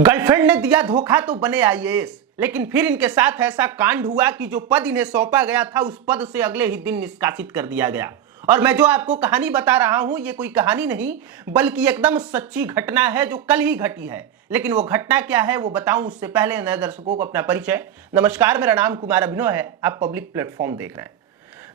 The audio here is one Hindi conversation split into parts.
गर्लफ्रेंड ने दिया धोखा तो बने आईएएस, लेकिन फिर इनके साथ ऐसा कांड हुआ कि जो पद इन्हें सौंपा गया था उस पद से अगले ही दिन निष्कासित कर दिया गया। और मैं जो आपको कहानी बता रहा हूं ये कोई कहानी नहीं बल्कि एकदम सच्ची घटना है जो कल ही घटी है। लेकिन वो घटना क्या है वो बताऊं उससे पहले नए दर्शकों को अपना परिचय। नमस्कार, मेरा नाम कुमार अभिनव है, आप पब्लिक प्लेटफॉर्म देख रहे हैं।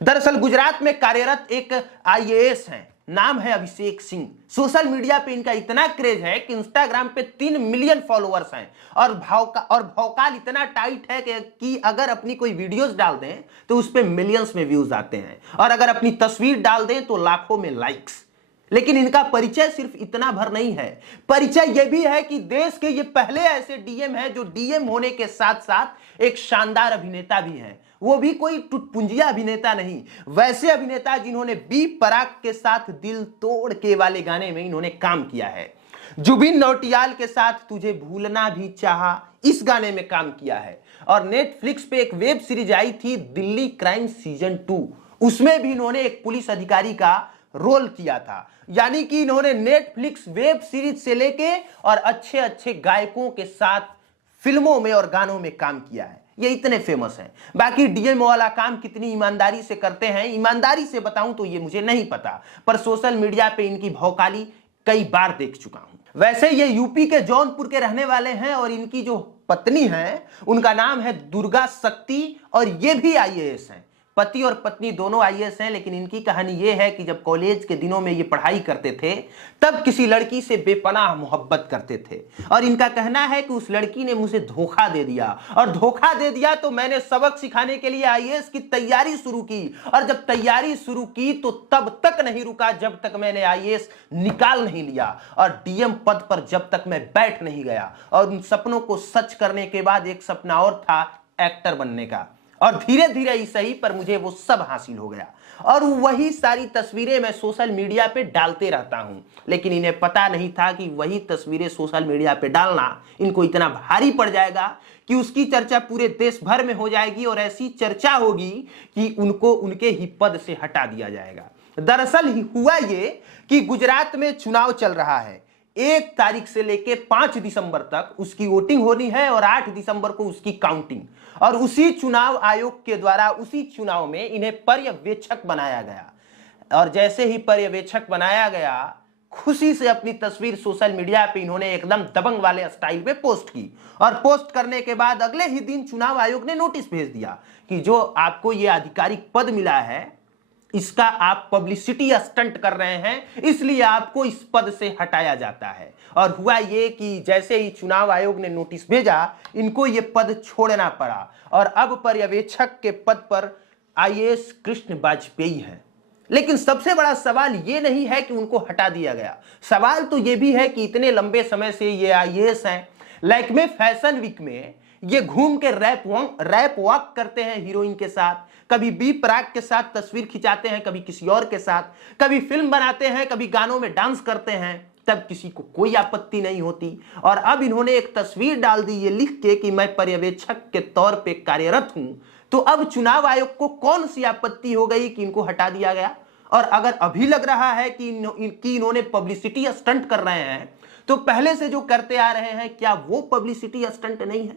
दरअसल गुजरात में कार्यरत एक आईएएस हैं, नाम है अभिषेक सिंह। सोशल मीडिया पे इनका इतना क्रेज है कि इंस्टाग्राम पे 3 मिलियन फॉलोअर्स हैं और भौकाल इतना टाइट है कि अगर अपनी कोई वीडियोस डाल दें तो उस पे मिलियंस में व्यूज आते हैं और अगर अपनी तस्वीर डाल दें तो लाखों में लाइक्स। लेकिन इनका परिचय सिर्फ इतना भर नहीं है, परिचय यह भी है कि देश के ये पहले ऐसे डीएम हैं जो डीएम होने के साथ साथ एक शानदार अभिनेता भी हैं। वो भी कोई टुटपुंजिया अभिनेता नहीं, वैसे अभिनेता जिन्होंने बी पराग के साथ दिल तोड़ के वाले गाने में इन्होंने काम किया है। जुबिन नौटियाल के साथ तुझे भूलना भी चाहा इस गाने में काम किया है। और नेटफ्लिक्स पे एक वेब सीरीज आई थी दिल्ली क्राइम सीजन 2, उसमें भी इन्होंने एक पुलिस अधिकारी का रोल किया था। यानी कि इन्होंने नेटफ्लिक्स वेब सीरीज से लेके और अच्छे अच्छे गायकों के साथ फिल्मों में और गानों में काम किया है, ये इतने फेमस हैं। बाकी डीएम वाला काम कितनी ईमानदारी से करते हैं, ईमानदारी से बताऊं तो ये मुझे नहीं पता, पर सोशल मीडिया पे इनकी भौकाली कई बार देख चुका हूं। वैसे ये यूपी के जौनपुर के रहने वाले हैं और इनकी जो पत्नी है उनका नाम है दुर्गा शक्ति और ये भी आईएएस हैं। पति और पत्नी दोनों आईएएस हैं, लेकिन इनकी कहानी यह है कि जब कॉलेज के दिनों में ये पढ़ाई करते थे तब किसी लड़की से बेपनाह मोहब्बत करते थे और इनका कहना है कि उस लड़की ने मुझे धोखा दे दिया और धोखा दे दिया तो मैंने सबक सिखाने के लिए आईएएस की तैयारी शुरू की और जब तैयारी शुरू की तो तब तक नहीं रुका जब तक मैंने आईएएस निकाल नहीं लिया और डीएम पद पर जब तक मैं बैठ नहीं गया। और उन सपनों को सच करने के बाद एक सपना और था, एक्टर बनने का, और धीरे धीरे ही सही पर मुझे वो सब हासिल हो गया और वही सारी तस्वीरें मैं सोशल मीडिया पे डालते रहता हूं। लेकिन इन्हें पता नहीं था कि वही तस्वीरें सोशल मीडिया पे डालना इनको इतना भारी पड़ जाएगा कि उसकी चर्चा पूरे देश भर में हो जाएगी और ऐसी चर्चा होगी कि उनको उनके ही पद से हटा दिया जाएगा। दरअसल हुआ ये कि गुजरात में चुनाव चल रहा है, 1 तारीख से लेके 5 दिसंबर तक उसकी वोटिंग होनी है और 8 दिसंबर को उसकी काउंटिंग। और उसी चुनाव आयोग के द्वारा उसी चुनाव में इन्हें पर्यवेक्षक बनाया गया और जैसे ही पर्यवेक्षक बनाया गया खुशी से अपनी तस्वीर सोशल मीडिया पे इन्होंने एकदम दबंग वाले स्टाइल में पोस्ट की और पोस्ट करने के बाद अगले ही दिन चुनाव आयोग ने नोटिस भेज दिया कि जो आपको यह आधिकारिक पद मिला है इसका आप पब्लिसिटी स्टंट कर रहे हैं, इसलिए आपको इस पद से हटाया जाता है। और हुआ ये कि जैसे ही चुनाव आयोग ने नोटिस भेजा इनको ये पद छोड़ना पड़ा और अब पर्यवेक्षक के पद पर आईएएस कृष्ण वाजपेयी है। लेकिन सबसे बड़ा सवाल ये नहीं है कि उनको हटा दिया गया, सवाल तो ये भी है कि इतने लंबे समय से ये आईएएस हैं। लाइक में फैशन वीक में ये घूम के रैप वॉक करते हैं हीरोइन के साथ, कभी बी पराग के साथ तस्वीर खिंचाते हैं, कभी किसी और के साथ, कभी फिल्म बनाते हैं, कभी गानों में डांस करते हैं, तब किसी को कोई आपत्ति नहीं होती। और अब इन्होंने एक तस्वीर डाल दी ये लिख के कि मैं पर्यवेक्षक के तौर पे कार्यरत हूं, तो अब चुनाव आयोग को कौन सी आपत्ति हो गई कि इनको हटा दिया गया। और अगर अभी लग रहा है कि इन्होंने पब्लिसिटी स्टंट कर रहे हैं तो पहले से जो करते आ रहे हैं क्या वो पब्लिसिटी स्टंट नहीं है?